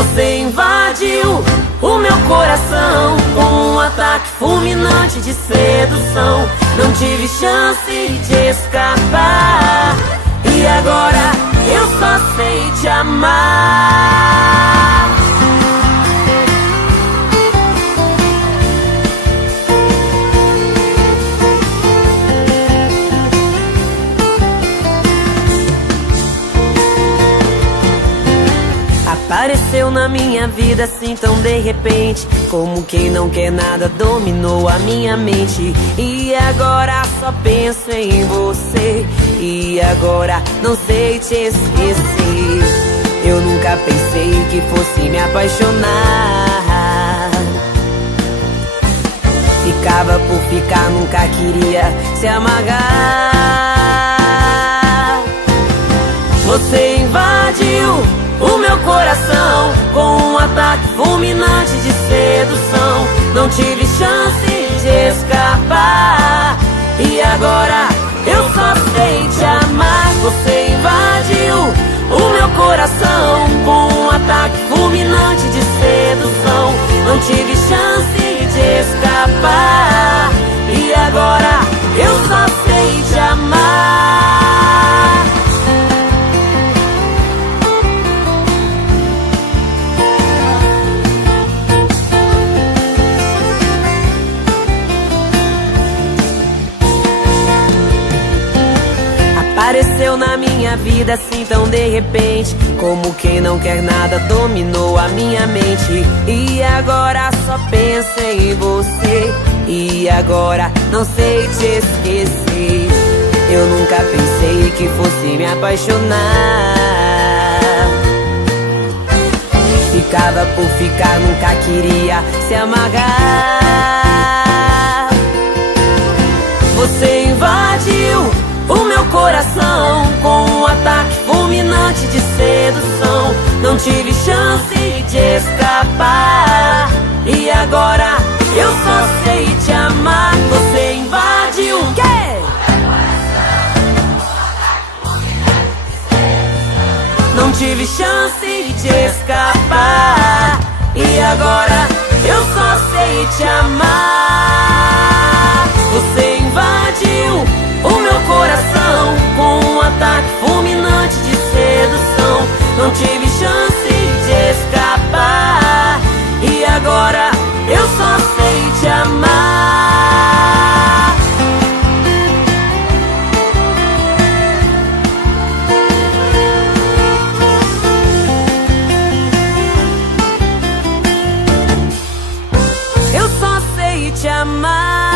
Você invadiu o meu coração com um ataque fulminante de sedução. Não tive chance de escapar, e agora eu só sei te amar. Apareceu na minha vida assim tão de repente, como quem não quer nada, dominou a minha mente. E agora só penso em você, e agora não sei te esquecer. Eu nunca pensei que fosse me apaixonar. Ficava por ficar, nunca queria se amargar. Você invadiu o meu coração com um ataque fulminante de sedução. Não tive chance de escapar, e agora eu só sei te amar. Você invadiu o meu coração com um ataque fulminante de sedução. Não tive chance de escapar, e agora eu só sei te amar. Apareceu na minha vida assim tão de repente, como quem não quer nada, dominou a minha mente. E agora só penso em você, e agora não sei te esquecer. Eu nunca pensei que fosse me apaixonar. Ficava por ficar, nunca queria se amargar. Você invadiu o meu coração com um ataque fulminante de sedução. Não tive chance de escapar, e agora eu só sei te amar. Você invadiu o quê? Não tive chance de escapar, e agora eu só sei te amar. Você invadiu o meu coração com um ataque fulminante de sedução. Não tive chance de escapar, e agora eu só sei te amar. Eu só sei te amar.